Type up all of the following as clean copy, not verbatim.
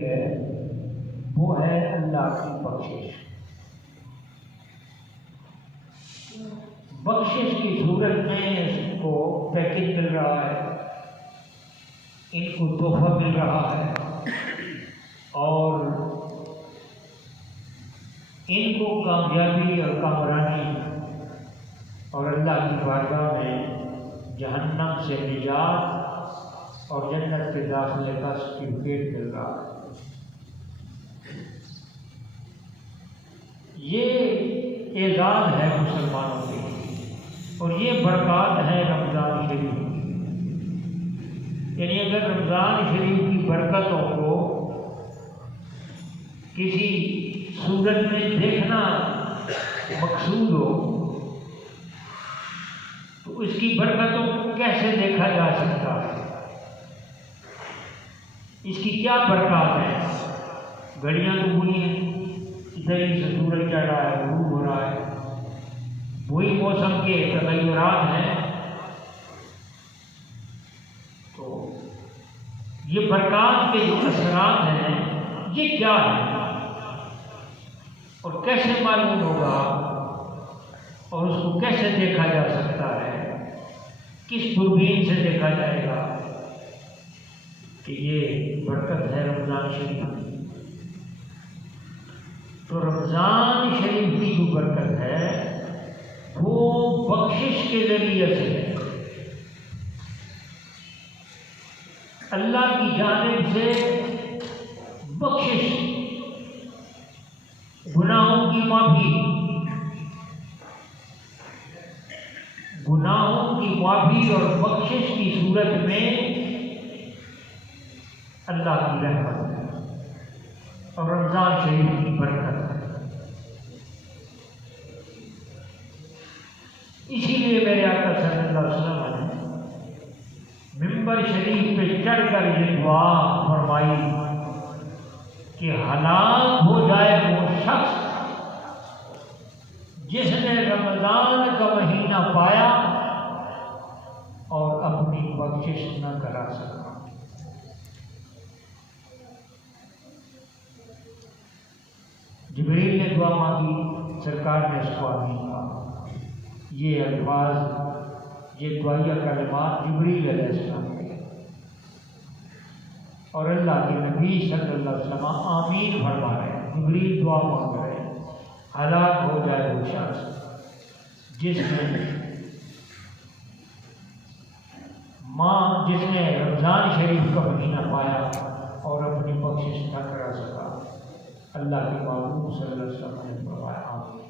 है वो है अल्लाह की बख्शिश। बख्शिश की सूरत में इसको पैकेज मिल रहा है, इनको तोहफा मिल रहा है और इनको कामयाबी और कामरानी और अल्लाह की बारगाह में जहन्नम से निजात और जन्नत के दाखिले का सर्टिफिकेट मिल रहा है। ये एजाज़ है मुसलमानों के और ये बरक़ात है रमज़ान शरीफ की। यानी अगर रमज़ान शरीफ की बरकतों को किसी सूरत में देखना मकसूद हो तो इसकी बरकतों को कैसे देखा जा सकता है, इसकी क्या बरकत है। घड़ियाँ तो बुरी हैं, इधर ही से सूरज चढ़ रहा है, घूम हो रहा है, वही मौसम के तग़य्युरात हैं। तो ये बरकत के जो असरात हैं ये क्या है और कैसे मालूम होगा और उसको कैसे देखा जा सकता है, किस दूरबीन से देखा जाएगा कि ये बरकत है रमज़ान शरीफ की। तो रमज़ान शरीफ की जो बरकत है वो बख्शिश के ज़रिए से है, अल्लाह की जानिब से बख्शिश, गुनाहों की माफ़ी, गुनाहों की माफ़ी और बख्शिश की सूरत में अल्लाह की रहमत है और रमज़ान शरीफ की बरकत है। इसीलिए मेरे आका सल्लल्लाहु अलैहि वसल्लम ने मिंबर शरीफ पे चढ़कर ये दुआ फरमाई कि हलाक हो जाए वो शख्स जिसने रमज़ान का महीना पाया और अपनी बख्शिश न करा सका। जिब्रील ने दुआ मांगी, सरकार ने उसको आमीन कहा। ये अल्फाज, ये दुआया कलिमात जिब्रील अलैहिस्सलाम के और अल्लाह के नबी सल्लल्लाहु अलैहि वसल्लम आमीन फरमा रहे हैं। जिब्रील दुआ मांग रहे हैं, हलाक हो जाए वो शख्स जिसने रमज़ान शरीफ का महीना पाया और अपनी बख्शिश न करा सका। अल्लाह के महबूब सल्लल्लाहु अलैहि वसल्लम ने फरमाया आमीन।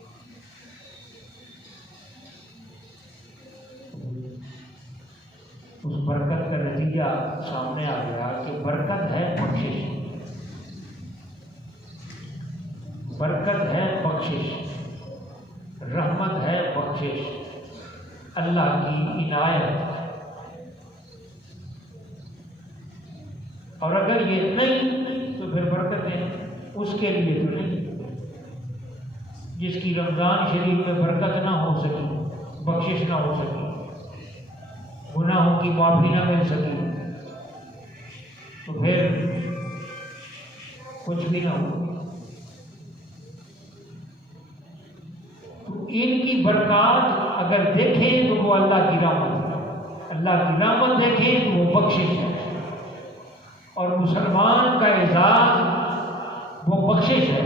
उस बरकत का नतीजा सामने आ गया कि बरकत है बख्शिश, बरकत है बख्शिश, रहमत है बख्शिश, अल्लाह की इनायत। और अगर ये नहीं तो फिर बरकतें उसके लिए तो नहीं, जिसकी रमज़ान शरीफ में बरकत ना हो सकी, बख्शिश ना हो सकी, गुनाहों की माफ़ी ना मिल सकी, तो फिर कुछ भी ना हो। तो इनकी बरकत अगर देखें तो वो अल्लाह की रहमत, अल्लाह की रहमत देखें तो वो बख्शिश है। और मुसलमान का एजाज़ वो बख्शिश है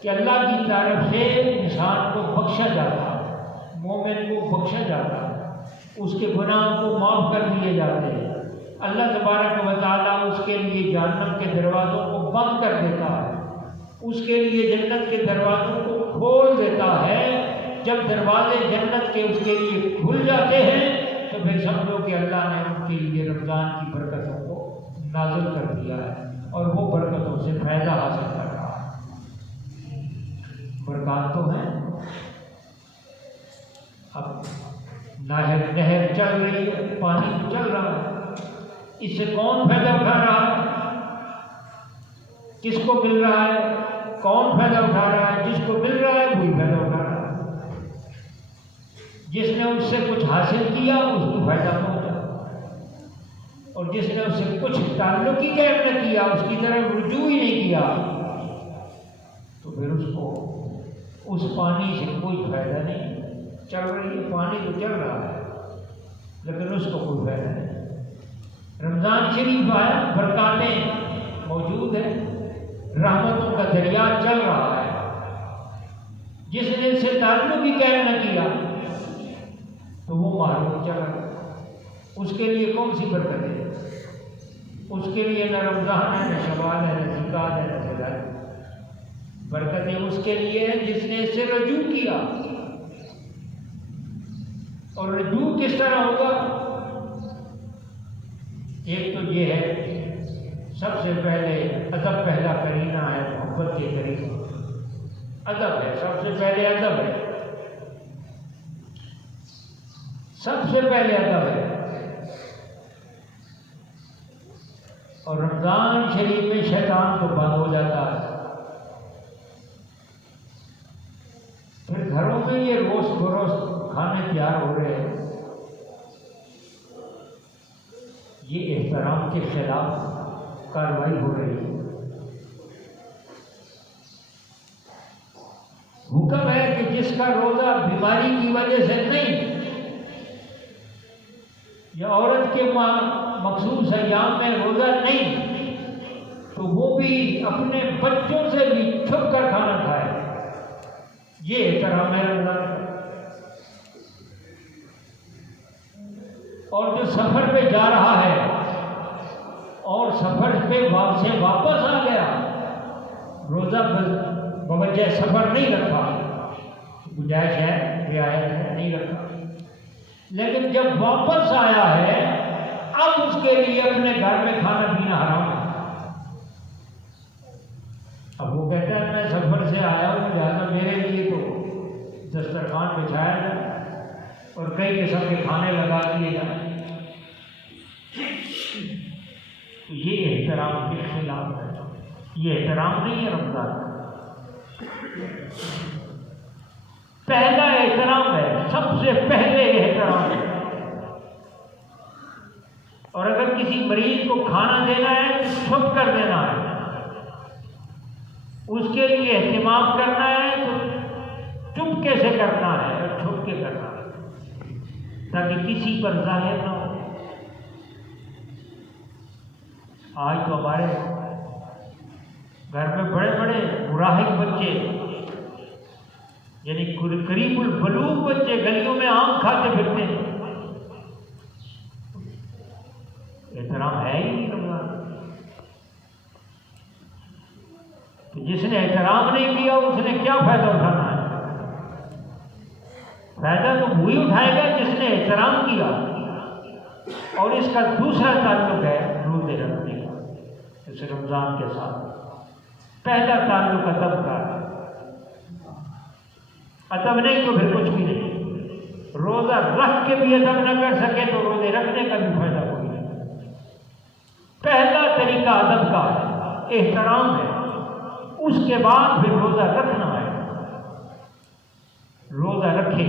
कि अल्लाह की तरफ से इंसान को बख्शा जाता है, मोमिन को बख्शा जाता है, उसके गुनाह को माफ़ कर दिए जाते हैं। अल्लाह तबारक व तआला उसके लिए जहन्नम के दरवाज़ों को बंद कर देता है, उसके लिए जन्नत के दरवाज़ों को खोल देता है। जब दरवाजे जन्नत के उसके लिए खुल जाते हैं तो फिर समझो कि अल्लाह ने उनके लिए रमज़ान की बरकतों को नाज़िल कर दिया है और वो बरकतों से फ़ायदा हासिल कर रहा है। बरकत तो है। अब नहर चल रही है, पानी चल रहा है, इससे कौन फायदा उठा रहा है, किसको मिल रहा है, कौन फायदा उठा रहा है? जिसको मिल रहा है वही फायदा उठा रहा है। जिसने उससे कुछ हासिल किया उसको फायदा पहुंचा और जिसने उससे कुछ ताल्लुक ही कैद न किया, उसकी तरफ रुजू ही नहीं किया, तो फिर उसको उस पानी से कोई फायदा नहीं। चल रही है, पानी तो चल रहा है, लेकिन उसको कोई फायदा नहीं। रमज़ान शरीफ आया, बरकातें मौजूद है, रहमतों का दरिया चल रहा है। जिसने इससे ताल्लुक ही कैद न किया तो वो महरूम चला गया। उसके लिए कौन सी बरकत है? उसके लिए न रमज़ान है, न शवाल है, न ज़िकात है, न ज़कात। बरकतें उसके लिए है जिसने इससे रजू किया। और रजू किस तरह होगा? एक तो ये है, सबसे पहले अदब, पहला करीना है मोहब्बत के करीब अदब है। सबसे पहले अदब है, सबसे पहले अदब है। और रमज़ान शरीफ में शैतान तो बंद हो जाता है। फिर घरों में ये रोज़ बरोज़ खाने तैयार हो रहे हैं, ये एहतराम के खिलाफ कार्रवाई हो रही है। हुक्म है कि जिसका रोज़ा बीमारी की वजह से नहीं या औरत के मखसूस अय्याम में रोज़ा नहीं, तो वो भी अपने बच्चों से भी छुप कर खाना खाए। ये एहतराम है रमज़ान का। और जो सफ़र पे जा रहा है और सफ़र पे से वापस आ गया, रोज़ा बवजह सफ़र नहीं रखा, गुंजाइश है, रियायत है, नहीं रखा। लेकिन जब वापस आया है, अब उसके लिए अपने घर में खाना पीना हराम है। अब वो कहता है मैं सफ़र से आया हूँ, लिहाजा मेरे लिए तो दस्तरखान बिछाया जाए और कई किस्म के खाने लगा दिए जाए। तो ये एहतराम के खिलाफ है, ये एहतराम नहीं है रमज़ान। पहला एहतराम है, सबसे पहले एहतराम है। और अगर किसी मरीज को खाना देना है तो छुप कर देना है, उसके लिए एहतिमाम करना है तो चुपके से करना है और छुप के करना है, ताकि किसी पर जाहिर न हो। आज तो हमारे घर में बड़े बड़े मुराहिक बच्चे, यानी करीबुल बलूग बच्चे गलियों में आम खाते फिरते हैं। एहतराम है ही नहीं रमज़ान। तो जिसने एहतराम नहीं किया उसने क्या फायदा उठाना है? फायदा तो वही उठाएगा जिसने एहतराम किया। और इसका दूसरा ताल्लुक है रोज़े रखने का, जैसे रमज़ान के साथ। पहला ताल्लुक अदब का है, अदब नहीं तो फिर कुछ भी नहीं। रोज़ा रख के भी अदब न कर सके तो रोज़े रखने का भी फायदा कोई नहीं। पहला तरीका अदब का है, एहतराम है। उसके बाद फिर रोज़ा रखना है। रोज़ा रखे,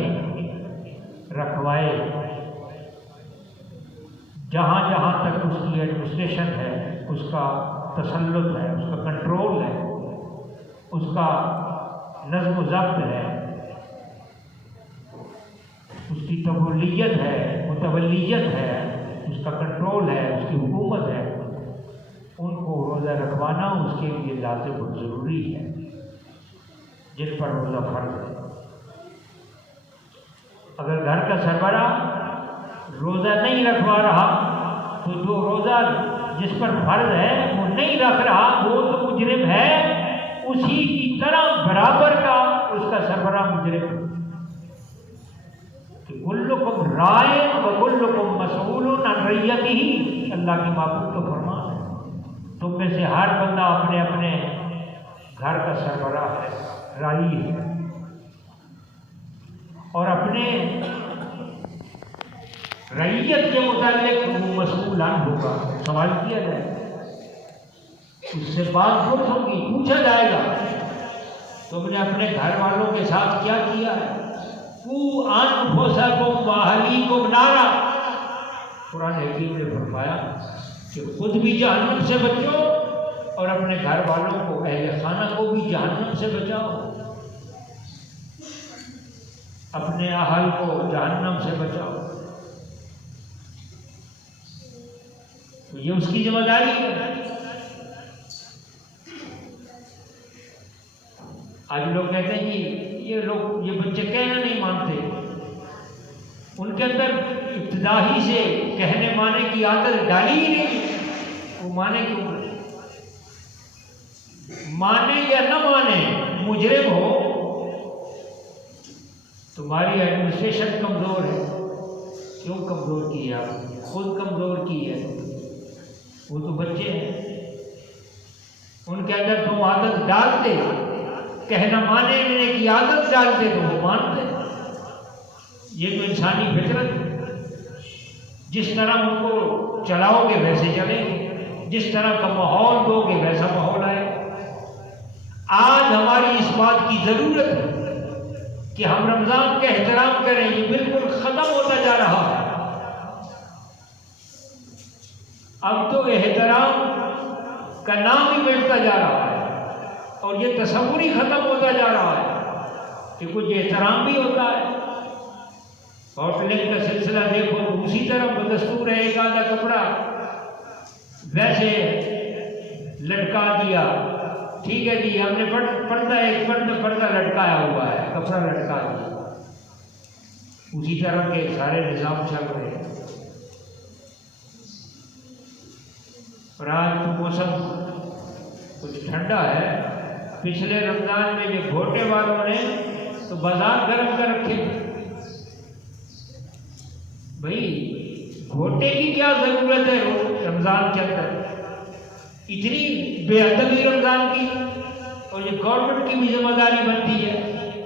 रखवाए, जहाँ जहाँ तक उसकी एडमिनिस्ट्रेशन है, उसका तसल्लुत है, उसका कंट्रोल है, उसका नज़्म ज़ब्त है, उसकी तवल्लियत है, मुतवल्लियत है, उसका कंट्रोल है, उसकी हुकूमत है, उनको रोज़ा रखवाना उसके लिए लाज़िम और ज़रूरी है, जिन पर रोज़ा फ़र्ज़ है। अगर घर का सरबरा रोज़ा नहीं रखवा रहा तो जो रोज़ा जिस पर फ़र्ज़ है वो नहीं रख रहा, वो तो मुजरिम है, उसी की तरह बराबर का उसका सरबरा मुजरिम है। कि कुल्लुकुम राइन व कुल्लुकुम मसऊलुन अन रइयतिही, अल्लाह की माबूद का फरमान है। तुम में से हर बंदा अपने अपने घर का सरबरा है, राई है, और अपने रइयत के मुतालिक वो मसऊलान होगा, सवाल किया जाएगा, उससे बात पुछ होगी, पूछा जाएगा तुमने अपने घर वालों के साथ क्या किया है। कू अनफुसकुम व अहलीकुम नारा, कुरान हकीम ने फरमाया कि खुद भी जहन्नम से बचो और अपने घर वालों को, अहले खाना को भी जहन्नम से बचाओ, अपने अहल को जहन्नम से बचाओ। तो ये उसकी जिम्मेदारी है। आज लोग कहते हैं कि ये बच्चे कहना नहीं मानते, उनके अंदर इब्तिदाई से कहने माने की आदत डाली ही नहीं, वो माने क्यों? माने या न माने, मुजरिम हो, तुम्हारी एडमिनिस्ट्रेशन कमजोर है। क्यों कमजोर की है? आप खुद कमजोर की है। वो तो बच्चे हैं, उनके अंदर तुम आदत डालते, कहना माने की आदत डालते तो वो मानते। ये तो इंसानी फितरत है। जिस तरह उनको चलाओगे वैसे चलेंगे, जिस तरह का माहौल दोगे वैसा माहौल आएगा। आज हमारी इस बात की जरूरत है कि हम रमजान का एहतराम करें। ये बिल्कुल खत्म होता जा रहा है। अब तो एहतराम का नाम ही मिटता जा रहा है और ये तस्वुर ही खत्म होता जा रहा है कि कुछ एहतराम भी होता है। होटलिंग का सिलसिला देखो तो उसी तरह बदस्तूर है, एक आधा कपड़ा वैसे लटका दिया, ठीक है जी, हमने पर्दा एक पर्दा लटकाया हुआ है, कपड़ा लटका दिया। उसी तरह के सारे निजाम चल रहे हैं। और आज तो मौसम कुछ ठंडा है। पिछले रमजान में जो घोटे वालों ने तो बाजार गर्म कर रखे। भाई घोटे की क्या जरूरत है रमजान के अंदर? इतनी बेअदबी रमजान की। और ये गवर्नमेंट की भी जिम्मेदारी बनती है,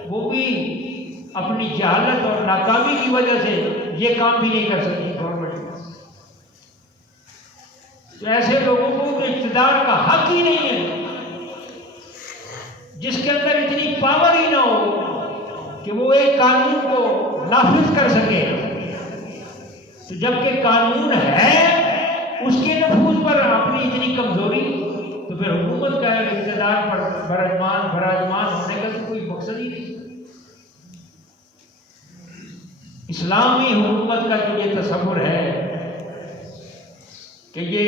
वो भी अपनी जहालत और नाकामी की वजह से ये काम भी नहीं कर सकती गवर्नमेंट। तो ऐसे लोगों को तो इक़्तिदार का हक ही नहीं है, जिसके अंदर इतनी पावर ही ना हो कि वो एक कानून को नाफिज कर सके। तो जबकि कानून है, उसके नफूज पर अपनी इतनी कमजोरी, तो फिर हुकूमत का इक़्तिदार पर बराजमान होने का तो कोई मकसद ही नहीं। इस्लामी हुकूमत का जो ये तस्वुर है कि ये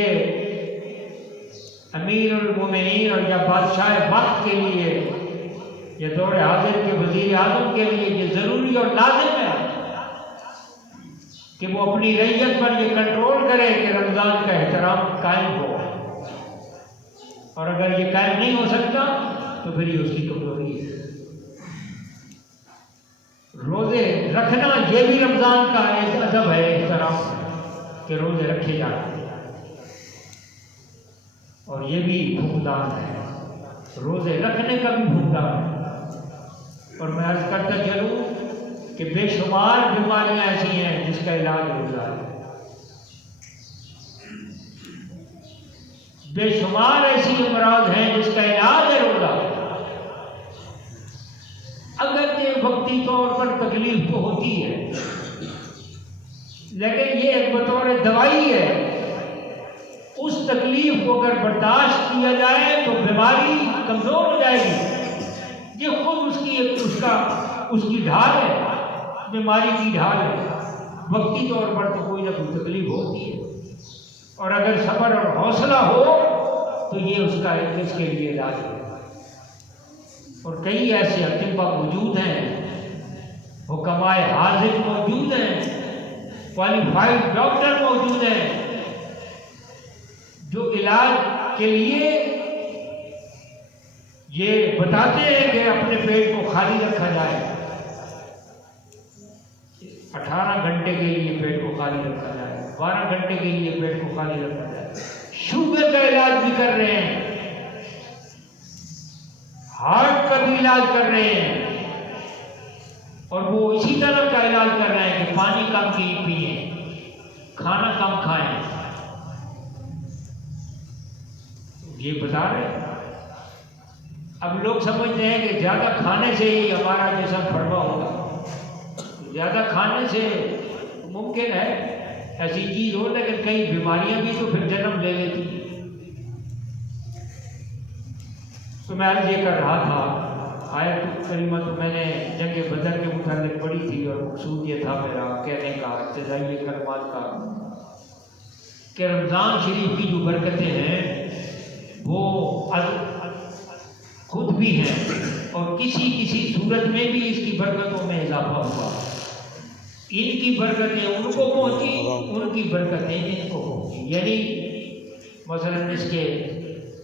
अमीरुल मोमिनीन और या बादशाह वक्त के लिए, या दौर हाजिर के वज़ीर आज़म के लिए ये ज़रूरी और लाजिम है कि वो अपनी रैयत पर ये कंट्रोल करे कि रमज़ान का एहतराम कायम हो। और अगर ये कायम नहीं हो सकता तो फिर ये उसकी कमजोरी है। रोज़े रखना ये भी रमज़ान का एक अदब है, एहतराम कि रोज़े रखे जाते हैं। और ये भी भुगतान है, रोज़े रखने का भी भुगतान है। और मैं अर्ज करता चलूँ कि बेशुमार बीमारियां ऐसी हैं जिसका इलाज रोज़ा है। बेशुमार ऐसी अमराज हैं जिसका इलाज है रोज़ा। अगर ये वक्ती तौर पर तकलीफ तो होती है, लेकिन ये एक बतौर दवाई है। उस तकलीफ को अगर बर्दाश्त किया जाए तो बीमारी कमजोर हो जाएगी। ये खुद उसकी ढाल है, बीमारी की ढाल है। वक्ती तौर पर तो कोई ना कोई तकलीफ होती है, और अगर सब्र और हौसला हो तो ये इसके लिए इलाज है। और कई ऐसे अतिबा मौजूद हैं, हुक्माए हाजिर मौजूद हैं, क्वालिफाइड डॉक्टर मौजूद हैं, जो इलाज के लिए ये बताते हैं कि अपने पेट को खाली रखा जाए। 18 घंटे के लिए पेट को खाली रखा जाए, 12 घंटे के लिए पेट को खाली रखा जाए। शुगर का इलाज भी कर रहे हैं, हार्ट का भी इलाज कर रहे हैं, और वो इसी तरह का इलाज कर रहे हैं कि पानी कम पिए, खाना कम खाएं। ये बता रहे हैं। अब लोग समझते हैं कि ज्यादा खाने से ही हमारा जिस्म फड़वा होगा। ज्यादा खाने से मुमकिन है ऐसी चीज हो, लेकिन कई बीमारियां भी तो फिर जन्म ले लेती। तो मैं अर्ज ये कर रहा था, आयत करीमा तो मैंने जंग बदर के मुताबिक पढ़ी थी और मकसूद ये था मेरा कहने का, इब्तिदाई कलमात का, कि रमज़ान शरीफ की जो बरकतें हैं वो खुद भी हैं और किसी किसी सूरत में भी इसकी बरकतों में इजाफा हुआ। इनकी बरकतें उनको पहुँची, उनकी बरकतें इनको पहुँची। यानी मसलन इसके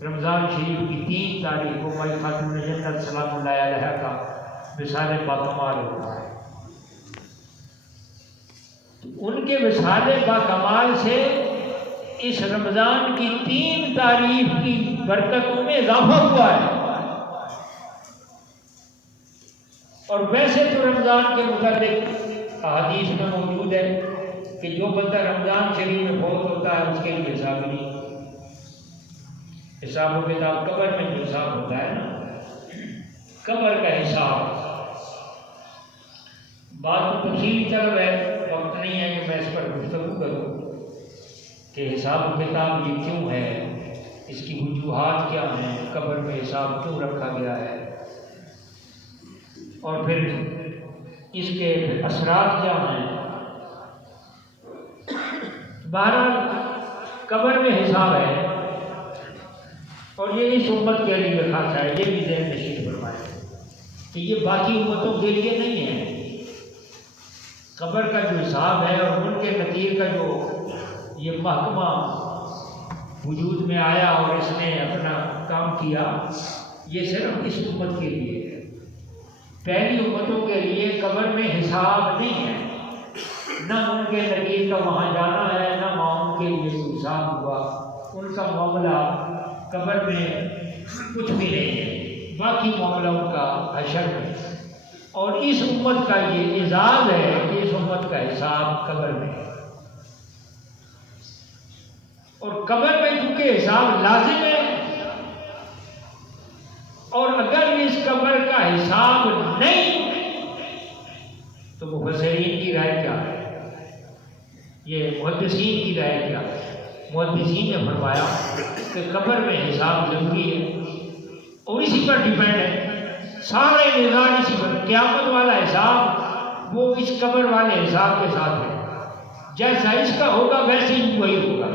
रमज़ान शरीफ की 3 तारीख को माई खातून जन्नत सलामुल्लाह अलैहा का विसाल बाकमाल होता है। तो उनके विसाल बाकमाल से इस रमज़ान की 3 तारीख की बरकतों में इजाफा हुआ है। और वैसे तो रमज़ान के मुताबिक हदीस में मौजूद है कि जो बंदा रमज़ान शरीफ में फौत होता है उसके लिए हिसाब नहीं, हिसाब किताब कब्र में जो हिसाब होता है ना, कब्र का हिसाब, बात तो तफसीली तलब है, वक्त नहीं है कि मैं इस पर गुफ्तगू करूँ कि हिसाब किताब ये क्यों है, इसकी वजूहात क्या हैं, कब्र में हिसाब क्यों रखा गया है, और फिर इसके असरात क्या हैं। बहरहाल कब्र में हिसाब है और ये इस उम्मत के लिए खास है, ये भी ज़हन नशीन फरमाए कि ये बाकी उम्मतों के लिए नहीं है। कब्र का जो हिसाब है और उनके नकीर का जो ये महकमा वजूद में आया और इसने अपना काम किया, ये सिर्फ इस उम्मत के लिए है। पहली उम्मतों के लिए कब्र में हिसाब नहीं है, न उनके नकीर का वहाँ जाना है, न वहाँ उनके लिए कोई हिसाब हुआ, उनका मामला कब्र में कुछ भी नहीं है, बाकी मामला उनका हशर में। और इस उम्मत का ये एजाज़ है कि इस उम्मत का हिसाब कब्र में है। और कब्र में चूँकि हिसाब लाजिम है, और अगर इस कब्र का हिसाब नहीं तो मुफस्सिरीन की राय क्या है, ये मुहद्दिसीन की राय क्या है। मुहद्दिसीन ने फरमाया कि कब्र में हिसाब जरूरी है और इसी पर डिपेंड है सारे निज़ाम, इसी पर क़यामत वाला हिसाब वो इस कब्र वाले हिसाब के साथ है। जैसा इसका होगा वैसे ही वही होगा।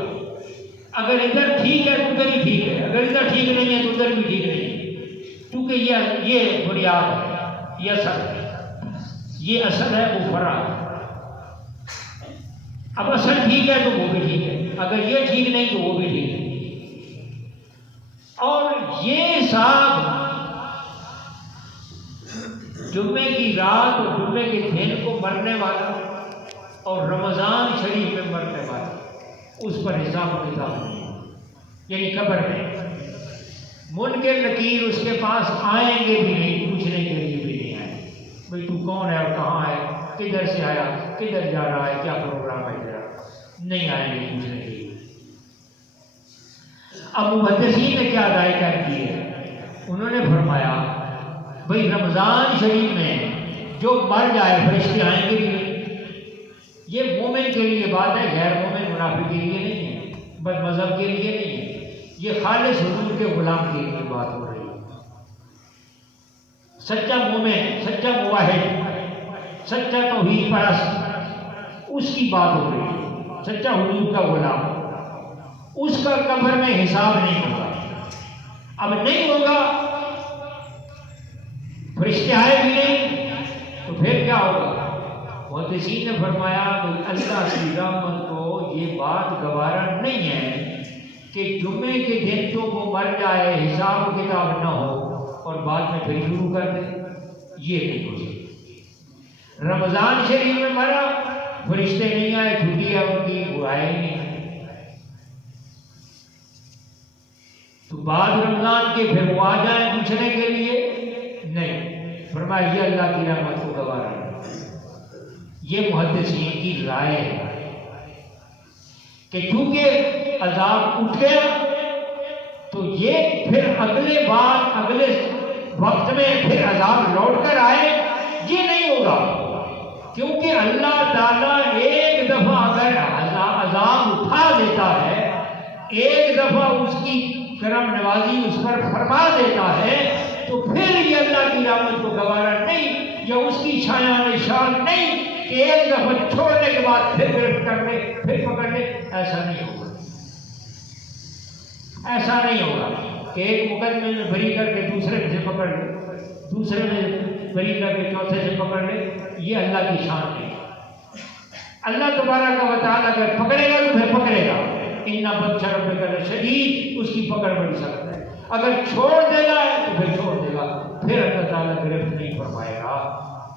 अगर इधर ठीक है तो उधर ही ठीक है, अगर इधर ठीक नहीं है तो उधर भी ठीक नहीं है, क्योंकि ये बुनियाद है, ये असल है, ये असल है, वो फरा है। अब असल ठीक है तो वो भी ठीक है, अगर ये ठीक नहीं तो वो भी ठीक है। और ये साहब जुम्मे की रात और जुम्मे के दिन को मरने वाला और रमज़ान शरीफ में मरने वाला, उस पर हिसाब किताब नहीं, यानी कब्र में मुनकर नकीर उसके पास आएंगे भी नहीं, पूछने के लिए भी नहीं आए, भाई तू कौन है और कहाँ है, किधर से आया, किधर जा रहा है, क्या प्रोग्राम है तेरा, नहीं आएंगे पूछने के लिए। अब मुहद्दिसीन ने क्या राय की है, उन्होंने फरमाया भाई रमज़ान शरीफ में जो मर जाए फरिश्ते आएंगे भी नहीं। ये मोमिन के लिए बात है, गैर मोमिन मुनाफिक के लिए नहीं है, बस मजहब के लिए नहीं है, ये खालिस हुजूर के गुलाम के लिए बात हो रही है। सच्चा मोमिन, सच्चा मुवाहिद, सच्चा तौहीद परस्त, उसकी बात हो रही है, सच्चा हुजूर का गुलाम, उसका कब्र में हिसाब नहीं होगा। अब नहीं होगा, फरिश्ते आए भी नहीं, तो फिर क्या होगा। मुहद्दिसीन ने फरमाया कि अल्लाह की रहमत को ये बात गवारा नहीं है कि जुम्मे के दिन तो वो मर जाए, हिसाब किताब ना हो और बाद में फिर शुरू कर दे, ये नहीं हो सकती। रमज़ान शरीफ में मरा, फरिश्ते नहीं आए, छुट्टी है उनकी, वो आए नहीं, तो बाद रमज़ान के फिर वो आ जाए पूछने के लिए, नहीं। फरमाया ये अल्लाह की रहमत को गवारा नहीं। ये मुहद्दिसीन की राय है कि चूंकि अजाब उठ गया तो ये फिर अगले वक्त में फिर अजाब लौट कर आए, ये नहीं होगा। क्योंकि अल्लाह ताला एक दफा अगर अजाब उठा देता है, एक दफा उसकी करम नवाजी उस पर फरमा देता है, तो फिर ये अल्लाह की रहमत को गवारा नहीं या उसकी छाया निशान नहीं कि एक दफा छोड़ने के बाद फिर गिरफ्त कर ले, फिर पकड़ ले। ऐसा नहीं होगा, ऐसा नहीं होगा कि एक मुकदमे में बरी करके दूसरे से पकड़ ले, दूसरे में बरी करके चौथे से पकड़ ले। ये अल्लाह की शान नहीं। अल्लाह तबारक व तआला अगर पकड़ेगा तो फिर पकड़ेगा, इन्ना बच्चा रब कर शदीद, उसकी पकड़ बड़ी सख्त है। अगर छोड़ देगा है तो फिर छोड़ देगा, फिर अल्लाह ताला गिरफ्त नहीं फरमाएगा।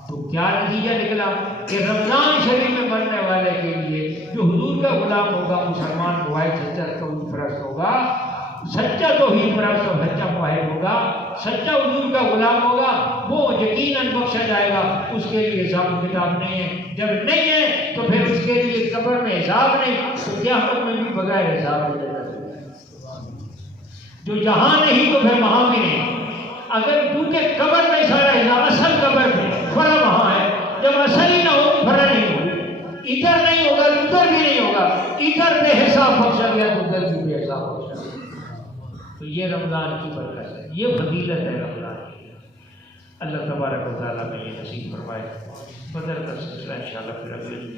तो क्या नतीजा निकला कि रमजान शरीफ में मरने वाले के लिए जो हुजूर का गुलाम होगा, मुसलमान मुआहिद सच्चा तौहीद परस्त होगा, सच्चा तौहीद परस्त और सच्चा मुआहिद होगा, सच्चा हुजूर का गुलाम होगा, वो यकीनन बख्शा जाएगा। उसके लिए हिसाब किताब नहीं है। जब नहीं है तो फिर उसके लिए कब्र में हिसाब नहीं, तो क़यामत में भी बगैर हिसाब मिलेगा। जो यहाँ नहीं तो फिर वहाँ भी नहीं। अगर क्योंकि कब्र में सारा हिसाब, असल कब्र में फरा वहाँ है, जब असल ही ना हो तो फरा नहीं होगा। इधर नहीं होगा तो उधर भी नहीं होगा। इधर बेहिसाब बख्शा गया तो उधर भी बेहिसाब बख्शा गया। तो ये रमज़ान की बरकत है, ये फजीलत है रमज़ान की। अल्लाह तबारक व तआला में ये नसीब फरमाए। बदर का सिलसिला इंशाअल्लाह फिर अगले दिन